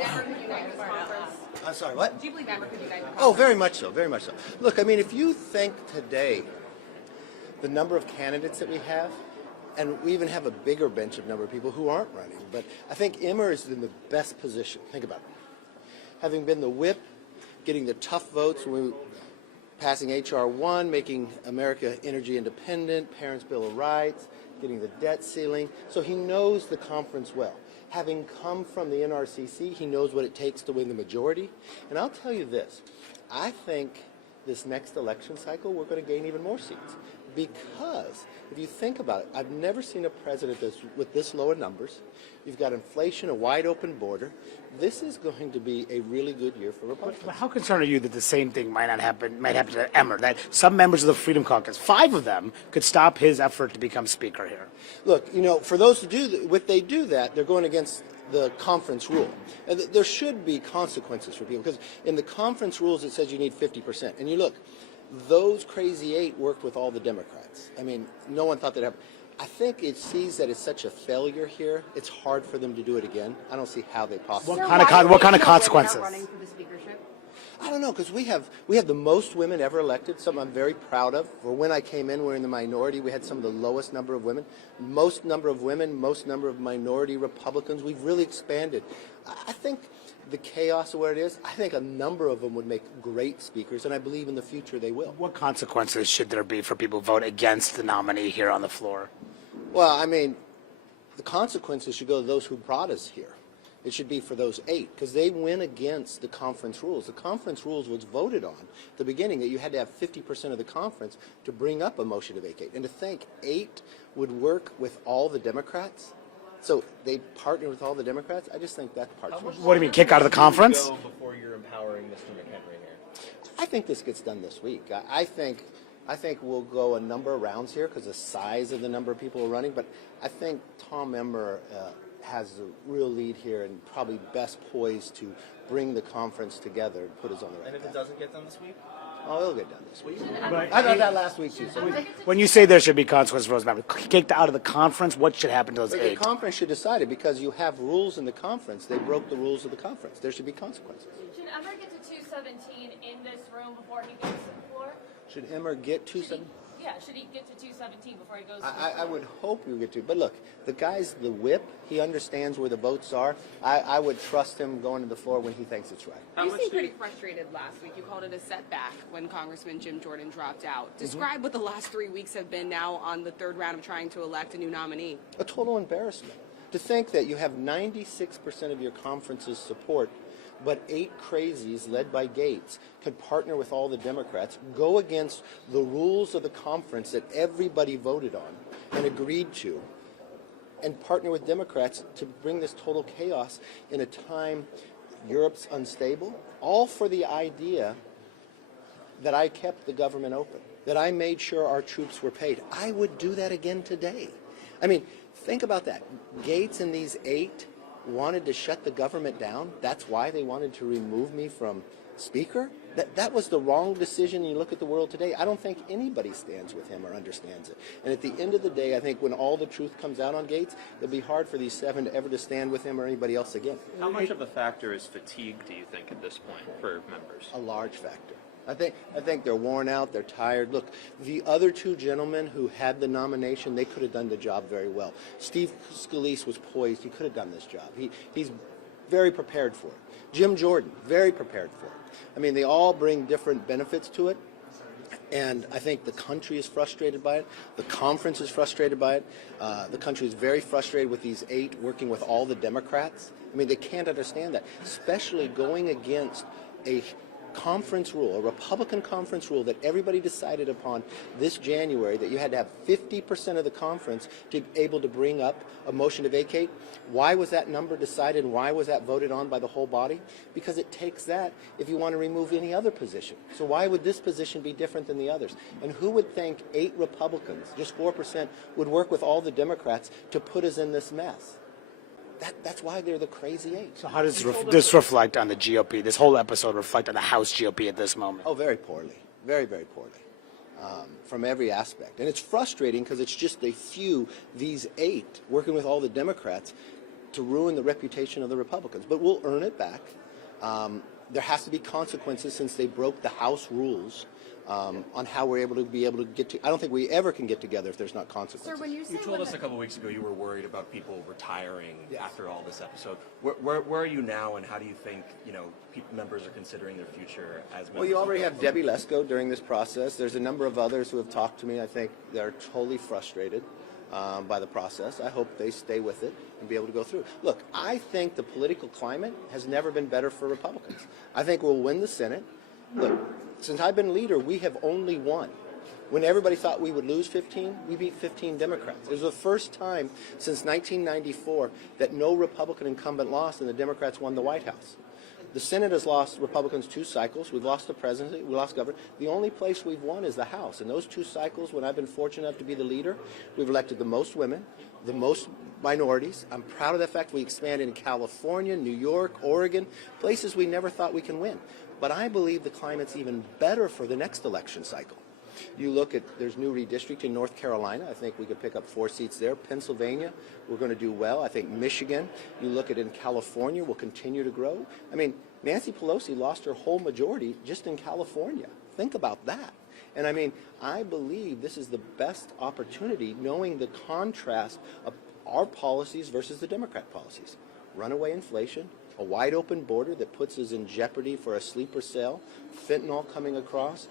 Emmer could unite this conference? I'm sorry, what? Do you believe Emmer could unite the conference? Oh, very much so, very much so. Look, I mean, if you think today the number of candidates that we have, and we even have a bigger bench of number of people who aren't running, but I think Emmer is in the best position. Think about it. Having been the whip, getting the tough votes, passing H.R. 1, making America energy independent, Parents' Bill of Rights, getting the debt ceiling. So he knows the conference well. Having come from the NRCC, he knows what it takes to win the majority. And I'll tell you this, I think this next election cycle we're going to gain even more seats. Because if you think about it, I've never seen a president with this low in numbers. You've got inflation, a wide open border. This is going to be a really good year for Republicans. But how concerned are you that the same thing might happen to Emmer, that some members of the Freedom Caucus, 5 of them, could stop his effort to become Speaker here? Look, you know, for those who do, if they do that, they're going against the conference rule. And there should be consequences for people, because in the conference rules it says you need 50%. And you look, those crazy 8 worked with all the Democrats. I mean, no one thought they'd have. I think it sees that it's such a failure here, it's hard for them to do it again. I don't see how they possibly. What kind of consequences? Running for the speakership? I don't know, because we have the most women ever elected, something I'm very proud of. For when I came in, we were in the minority. We had some of the lowest number of women, most number of women, most number of minority Republicans. We've really expanded. I think the chaos of where it is, I think a number of them would make great speakers, and I believe in the future they will. What consequences should there be for people who vote against the nominee here on the floor? Well, I mean, the consequences should go to those who brought us here. It should be for those 8, because they went against the conference rules. The conference rules was voted on at the beginning that you had to have 50% of the conference to bring up a motion to vacate. And to think 8 would work with all the Democrats, so they partnered with all the Democrats, I just think that part's What do you mean, kick out of the conference? Before you're empowering Mr. McHenry here? I think this gets done this week. I think we'll go a number of rounds here because the size of the number of people who are running, but I think Tom Emmer has the real lead here and probably best poised to bring the conference together and put us on the right path. And if it doesn't get done this week? Oh, it'll get done this week. But I thought that last week too. So when you say there should be consequences for those members, kicked out of the conference, what should happen to those the 8? conference should decide it because you have rules in the conference. They broke the rules of the conference. There should be consequences. Should Emmer get to 217 in this room before he gets to the floor? Should Emmer get 217? Yeah, should he get to 217 before he goes to the I floor? would hope you get to. But look, the guy's the whip. He understands where the votes are. I would trust him going to the floor when he thinks it's right. You seemed pretty frustrated last week. You called it a setback when Congressman Jim Jordan dropped out. Describe what the last 3 weeks have been now on the 3rd round of trying to elect a new nominee. A total embarrassment. To think that you have 96% of your conference's support, but 8 crazies led by Gates could partner with all the Democrats, go against the rules of the conference that everybody voted on and agreed to, and partner with Democrats to bring this total chaos in a time Europe's unstable, all for the idea that I kept the government open, that I made sure our troops were paid. I would do that again today. I mean, think about that. Gates and these 8 wanted to shut the government down. That's why they wanted to remove me from Speaker. That was the wrong decision. You look at the world today, I don't think anybody stands with him or understands it. And at the end of the day, I think when all the truth comes out on Gates, it'll be hard for these 7 ever to stand with him or anybody else again. How much of a factor is fatigue, do you think, at this point for members? A large factor. I think they're worn out, they're tired. Look, the other 2 gentlemen who had the nomination, they could have done the job very well. Steve Scalise was poised. He could have done this job. He's very prepared for it. Jim Jordan, very prepared for it. I mean, they all bring different benefits to it. And I think the country is frustrated by it. The conference is frustrated by it. The country is very frustrated with these 8 working with all the Democrats. I mean, they can't understand that, especially going against a conference rule, a Republican conference rule that everybody decided upon this January, that you had to have 50% of the conference to be able to bring up a motion to vacate. Why was that number decided and why was that voted on by the whole body? Because it takes that if you want to remove any other position. So why would this position be different than the others? And who would think 8 Republicans, just 4%, would work with all the Democrats to put us in this mess? That's why they're the crazy 8. So how does this reflect on the GOP, this whole episode reflect on the House GOP at this moment? Oh, very poorly. Very, very poorly. From every aspect. And it's frustrating because it's just a few, these 8, working with all the Democrats, to ruin the reputation of the Republicans. But we'll earn it back. There has to be consequences since they broke the House rules on how we're able to get to. I don't think we ever can get together if there's not consequences. Sir, when you say You told us a couple weeks ago you were worried about people retiring after all this episode. Where are you now, and how do you think members are considering their future as members? Well, you already have Debbie Lesko during this process. There's a number of others who have talked to me. I think they're totally frustrated by the process. I hope they stay with it and be able to go through. Look, I think the political climate has never been better for Republicans. I think we'll win the Senate. Look, since I've been leader, we have only won. When everybody thought we would lose 15, we beat 15 Democrats. It was the first time since 1994 that no Republican incumbent lost and the Democrats won the White House. The Senate has lost Republicans 2 cycles. We've lost the presidency. We lost government. The only place we've won is the House. In those 2 cycles, when I've been fortunate enough to be the leader, we've elected the most women, the most minorities. I'm proud of the fact we expanded in California, New York, Oregon, places we never thought we can win. But I believe the climate's even better for the next election cycle. You look at, there's new redistricting in North Carolina. I think we could pick up 4 seats there. Pennsylvania, we're going to do well. I think Michigan, you look at in California, will continue to grow. I mean, Nancy Pelosi lost her whole majority just in California. Think about that. And I mean, I believe this is the best opportunity, knowing the contrast of our policies versus the Democrat policies. Runaway inflation, a wide open border that puts us in jeopardy for a sleeper cell, fentanyl coming across,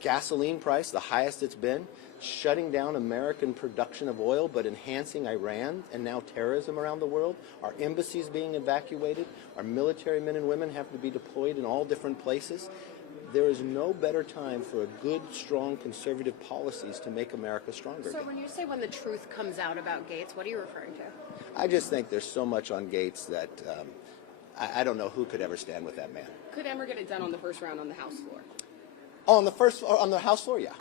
gasoline price, the highest it's been, shutting down American production of oil but enhancing Iran, and now terrorism around the world, our embassies being evacuated, our military men and women have to be deployed in all different places. There is no better time for a good, strong, conservative policies to make America stronger So again. when you say when the truth comes out about Gates, what are you referring to? I just think there's so much on Gates that I don't know who could ever stand with that man. Could Emmer get it done on the first round on the House floor? Oh, on the House floor, yeah.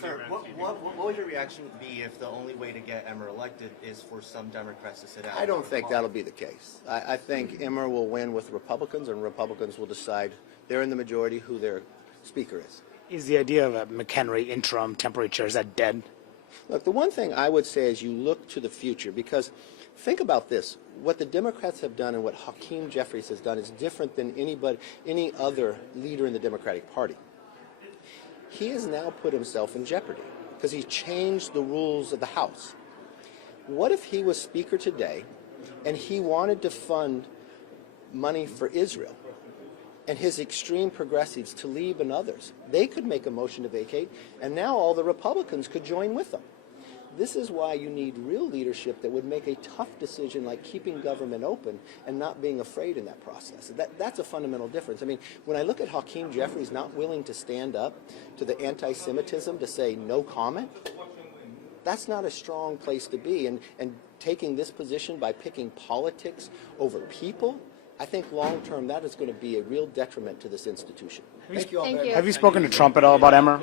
Sir, what would your reaction be if the only way to get Emmer elected is for some Democrats to sit out? I don't think that'll be the case. I think Emmer will win with Republicans, and Republicans will decide, they're in the majority, who their speaker is. Is the idea of a McHenry interim temporary chair, is that dead? Look, the one thing I would say is you look to the future, because think about this. What the Democrats have done and what Hakeem Jeffries has done is different than any other leader in the Democratic Party. He has now put himself in jeopardy because he changed the rules of the House. What if he was Speaker today and he wanted to fund money for Israel and his extreme progressives, Tlaib and others? They could make a motion to vacate, and now all the Republicans could join with them. This is why you need real leadership that would make a tough decision like keeping government open and not being afraid in that process. That's a fundamental difference. I mean, when I look at Hakeem Jeffries not willing to stand up to the anti-Semitism, to say no comment, that's not a strong place to be. And taking this position by picking politics over people, I think long-term that is going to be a real detriment to this institution. Thank you all very much. Have you spoken to Trump at all about Emmer?